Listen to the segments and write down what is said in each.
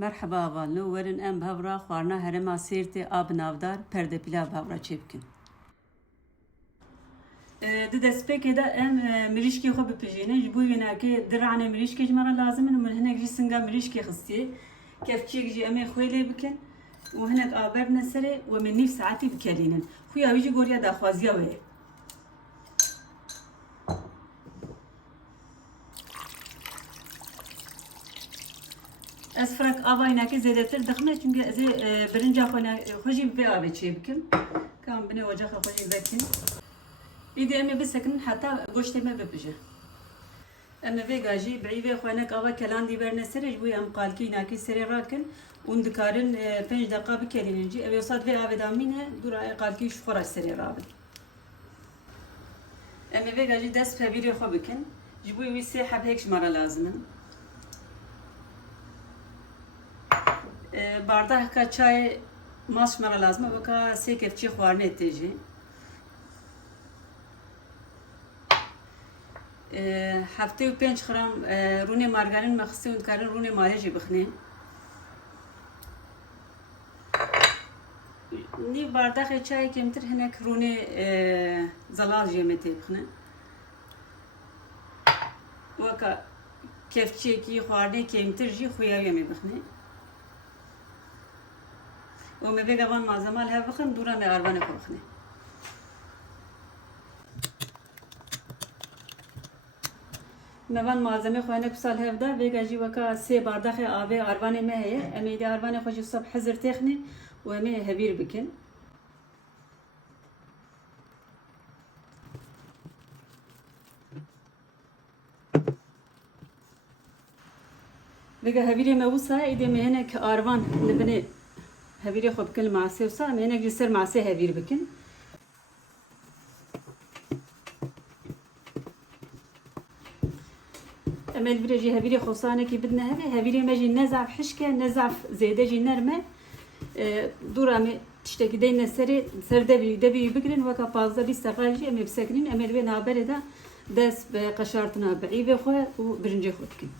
Merhaba avalno, werin em bevra xwarina herêma Sêrtê a binavdar perdepîla bevra çêbikin. Di destpêkê de em mirîşkê xwe bipijînin, ji bo wênekê diranê mirîşkê ji me re lazim in û min hinek jî singa mirîşkê xistiye. Kevçiyek jî em ê xwê lê bikin û hinek a berdine serê û em ê nîv saetî bikelînin. Xuya wî jî goriya daxwaziya we ye. Ez firek ava inekê zêdetir dixime çünkü ez ê birinca xwe jî vê avê çêbikim. Kam binê ocaxa xwe jî vekin. İdî em ê bisekinin heta goştê me bipije. Em ê vêga jî biîvê xwenek ava kelan dîberine serê ji bo em qalkî inekî serê rakin û dikarin 5 deqa bikelînin jî ev ê sad vê avê da mîne dûra qalkî ji xwe re serê rabin. Em ê vêga jî dest pevîrê xwe bikin. Ji bo wî sê hebhek ji me re lazim in. Bardaka çay mas mara lazım ama ka sê kevçî xwarinê tê jî. Heftê û 5 xiram rûnê margarin me xistî û dikarin rûnê malê jî bixînin. Nîv bardaqê çayê kêmtir hinek rûnê zelal jê me tê bixînin. Weka kevçiyekî xwarinê kêmtir jî xuya wê me bixînin. û me vêga van malzeme li hev bixin dûra me arvanê xwe bixînin. Me van malzeme xwe hinek wisa li hev da vêga jî weka sê bardaqê avê arvanê me heye. Em ê dê arvanê xwe jî wisa bi hezir têxînin û em ê hevîr bikin. Vêga hevîrê me wisa îdê me hinek arvan li binê hevîrê xwe bikin li masê wisa em ê hinek ji ser masê hevîr bikin. Em ê li vir jî hevîrê xwe wisa hinekî bidine hevê. Hevîrê me jî ne zaf hişk e ne zaf zêde jî nerm e. Dûra em ê tiştekî deyne serê ser devî bigirin weka 15-20 deqa jî em ê bisekinin. Em ê li vê naberê de dest bi qeşartina biîvê xwe û birincê xwe bikin.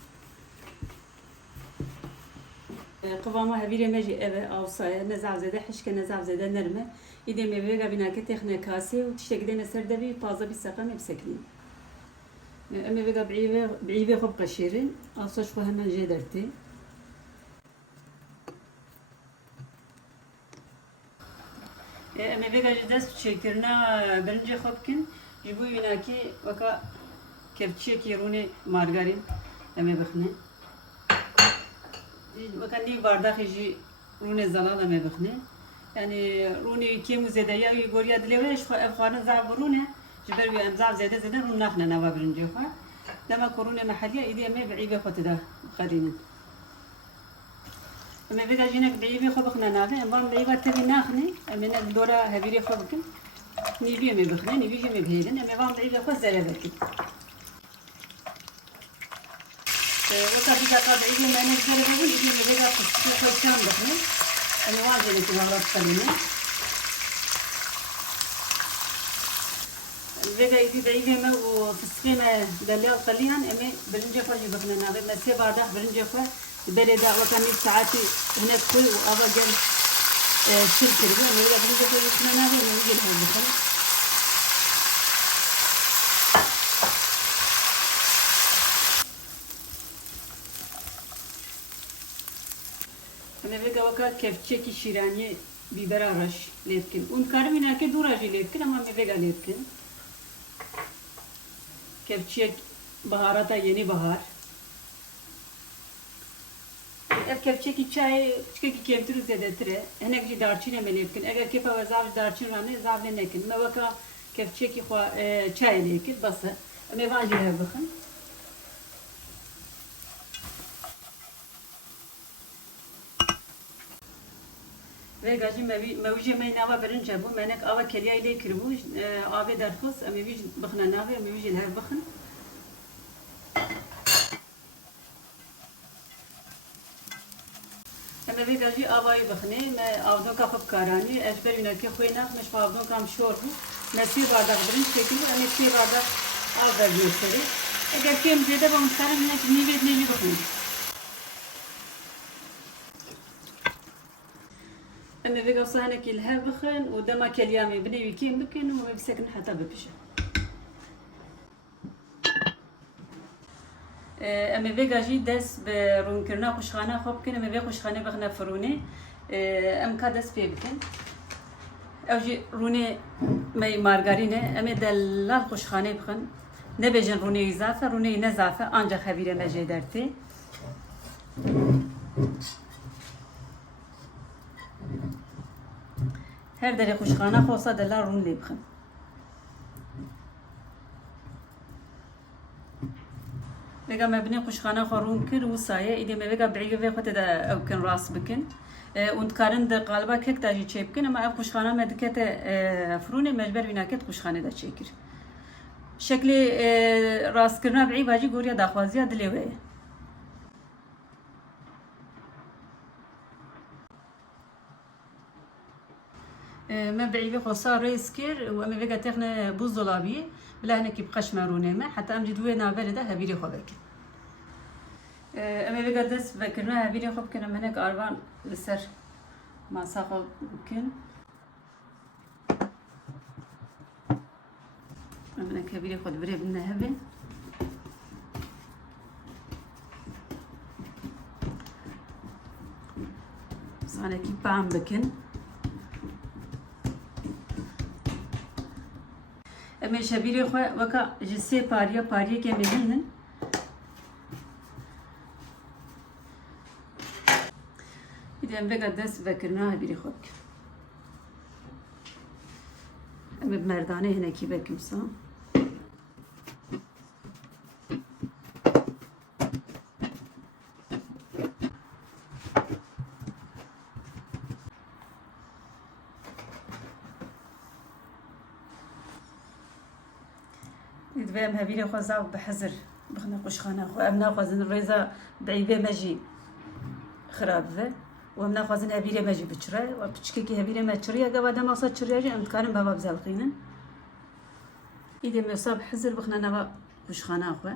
Qıvama hevîrê me jî ev e awsa ye ne zaf zêde hişk e ne zaf zêde nerm e. İdê me vêga binakê têxine kasê û tiştekî deyne ser devî 15-20 deqa em ê bisekinin. Em ê vêga biîvê xwe biqeşêrin. Awsaş xwe hemen jê dertê. Em ê vêga jî dest çêkirina birincê xwe bikin. Ji bo wînekî weka kevçiyekî rûnê margarin em ê bixînin. Weka nîv bardaqê jî rûnê zelal em ê bixînin. Yani rûnê kêm û zêdeya wî goriya dilê we ji ev xwarin zaf bi rûne ji ber wî em zaf zêde rûn naxine nava birincê xwe. Dema ku rûnê meheliya îdî em ê biîvê xwe tida bixerînin. Em ê vêga jî hinek biîvê xwe bixîne navê em van biîva tevî naxine em ê hinek dora hevîrê xwe bikin. Nîvî em ê bixîne nîvî jî em ê bihêlin em ê van biîvê xwe zere vekin. Weka bir deqa biîvê me hinek zere bibin îdî em ê vêga piştî xwe çan bixîne. Em ê wan jê nekî hevra bixelînin. Vêga îdî biîvê me û fistîqê me delew qeliyan em ê birincê xwe jî bixîne navê me sê bardaq birincê xwe li berê de weka nîv saetî hinek xwe û ava gel çil kiribe em ê vêga birincê xwe jî bixîne navê em ê wî jê li hev bixin. Em ê vêga weka kevçiyekî şîraniyê bîbera reş lê bikin. Û dikarin wînekê dûra jî lê bikin ama em ê vêga lê bikin. Kevçiyek baharata yeni bahar. Ev kevçiyekî çayê tiştekî kêmtir û zêdetir e. Hinek jî darçîn em ê lê bikin. Eger kêfa we zav ji darçîn ranê zav lê nekin. Me weka kevçiyekî xwe çayê lê kir bes e. Em ê van jî hev bixin. Vêga jî me wî jê me nava birince bû. Me hinek ava keliyayê lê kiribû avê derxist em ê wî jî bixîne navê em ê wî jî li hev bixin. Em ê vêga jî avayî bixîne me avdonka xwe bikaranî ez ji ber wînekê xwe naxime ji avdonkam şor bû. Me sê bardaq birinc çêkirî em ê sê bardaq av verdî serê. Eger kêm zêde bom dikarin hinek nîvê nêjî bixînin. اما فيك اصلا هناك الها بخن ودما كاليامي بني ويكين بكن وما بسكن حتى ببشا. اما فيك جي دس برون كرنا خوشخانه خوب كن اما فيك خوشخانه بخنا فروني ام كادس في بكن او جي روني ماي مارغارينه اما دلال خوشخانه بخن نبجن روني اضافه روني نزافه انجا خبيره مجدرتي هر دری خوشخانه خواسته دلار رون لی بخن. بگم مبنی خوشخانه خورون کر و سایه ایده مبگم بعیه و خود دا او کن راس بکن. اون کارن دا قالبا کک تاجی چه بکن اما اف خوشخانه مدکت فرونه مجبر ویناکت خوشخانه دا چه کر. شکل راس کرنا بعی باجی گوریا داخوازی دلیوه. ما بعيبه خصار رئيس كير وما بقى تخنا بوزولابي بلا هنا كي بقاش مارونه ما حتى ام جدوي نابل ده هبيري خوبك اما بقى دس فكرنا هبيري خوب كنا منك اربان لسر ما ساقو ممكن منك هبيري خود بري بنا هبه صانا كي بعم بكن اما شبیری خو وکا جسه پاریا که می‌بینن ایدم بگه دست بکرنا هبیری خو بکن اما بمردانه هنه کی بکم سام دبام هبيري خوزا بحذر بخنا قشخانه خو امنا خوزن ريزا بعيبه ماجي خراب ذا وامنا خوزن هبيري ماجي بچره وبچكي هبيري ما چريا قبا دما صد چريا جي امكانم بابا بزلقينن ايدي مصاب حذر بخنا نبا قشخانه خو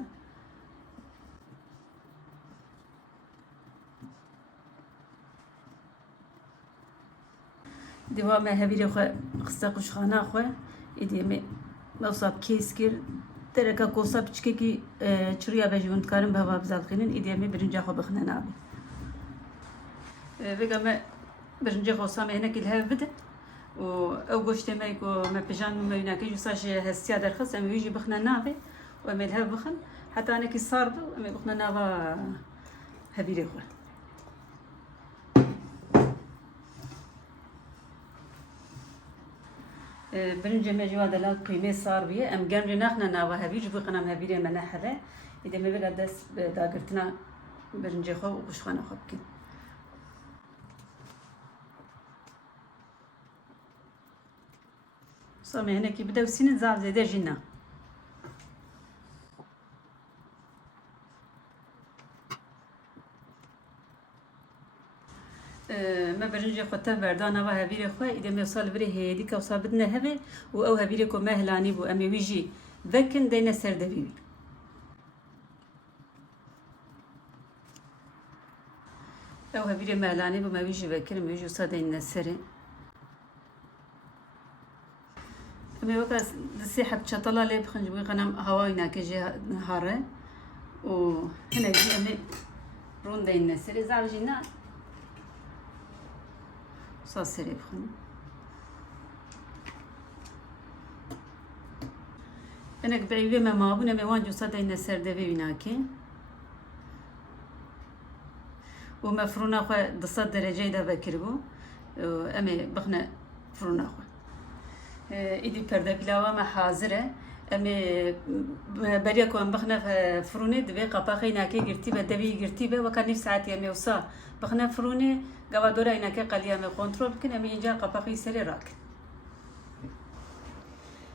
دوام هبيري خو قصه قشخانه خو ايدي مصاب كيسكر تركا كوسا بچكي چريا بجون كارم بابا بزلقينن ايدي مي برنجا خو بخنا نابي بقى برنجا خو سام هناك الها بده او گوشت مايكو ما بيجان ما يناكي جوساش هستيا درخص ام يجي بخنا نابي وما الها بخن حتى انا كي صار ام بخنا نابا هبيري خو برنج مجوا دلال قيمة صار بيه ام جنر نخنا نوا هبيج بقنام هبيري منحله إذا ما بقى دس داقرتنا برنج خو وقشخانة خو بكين صامي هنا كي بدأوا سنين زعل زي ده جنا ما برنج خطة بردانا وهبيري خو إذا ما وصل بري هيدي كوصل بدنا هبه وأو هبيري كو مهلاني بو أمي ويجي ذكن دينا سر دبيبي أو هبيري مهلاني بو ما ويجي ذكن ما ويجي وصل دينا سر أمي وقت السيحة بشطلة لي بخنج ويقنام هواينا كجي نهاره وهنا يجي أمي رون دينا سر زعل جينا صار سري بخن أنا بعيبه ما أبونا ما وانجو صدق إن السر ده بيناكي ومفرونا خو دصد درجة ده بكربو أمي بخنا فرونا خو إيدي برده بلاوا ما حاضرة أمي بريا كون بخنا فروني دبي قباخي ناكي قرتي بدبي قرتي به وكان نفس ساعتي أمي وصا بخنا فروني قبا دورا إناكي قليا أمي كنترول بكن أمي إنجا قباخي سري راكن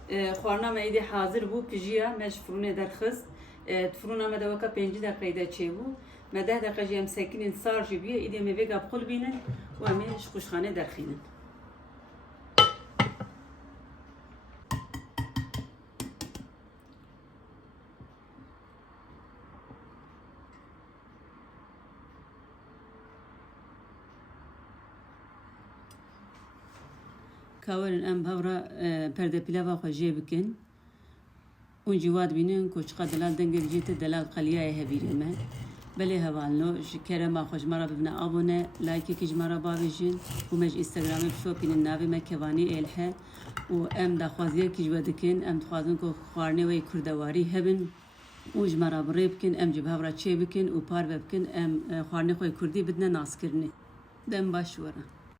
خوارنا ما ایده حاضر بو پجیا مش فرونه درخص تفرونا ما دوکا 5 دقیقه چه بو ما 10 دقیقه جیم ساکنین سار جبیه ایده می بگا بقول بینن و مش خوشخانه درخینن kawarın em havra perde pilava xwe jê bikin û cîwad bînin ku çiqa delal dengê dijî te delal qeliyayê hevîrê me. Belê hevalino ji kerema xwe ji me re bibine abone, likeekî ji me re bavêjin û me ji Instagramê bişopînin navê me Kevanî Êlhe û em daxwaziyekî ji we dikin, em dixwazin ku xwarinê wê kurdewarî hebin û ji me re birêv bikin, em jî bi hev re çê bikin û parve bikin, em xwarinê xwe Kurdî bidine naskirinê. Dem baş were.